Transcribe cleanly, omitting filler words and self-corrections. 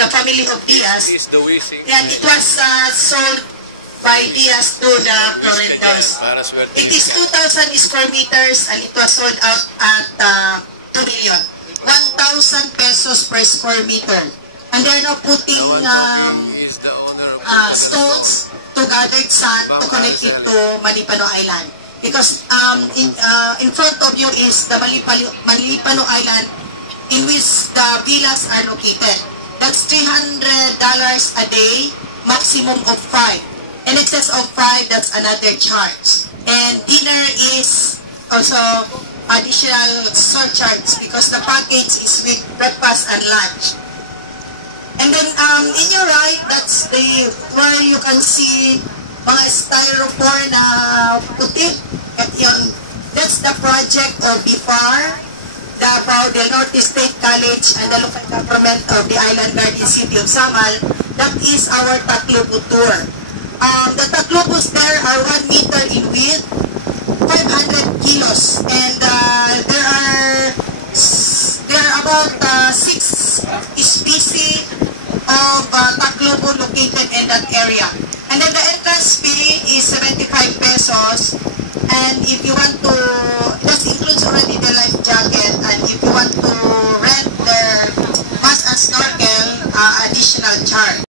the family of Diaz. And it was sold by Diaz to the Florendos. It is 2,000 square meters and it was sold out at 2 million. 1,000 pesos per square meter. And they're now putting stones to gathered sand to connect it to Malipano Island. Because in front of you is the Malipano Island in which the villas are located. That's $300 a day, maximum of 5. In excess of 5, that's another charge. And dinner is also additional surcharge because the package is with breakfast and lunch. And then in your right, that's where you can see mga styrofoam na puti. That's the project of BIFAR, Davao del Norte State College, and the local government of the Island Guardian City of Samal. That is our Tacloban tour. The Taclobos there are 1 meter in width, 500 kilos, and there are about 6 species of Taclobo located in that area. And then the entrance fee is 75 pesos, and if you want to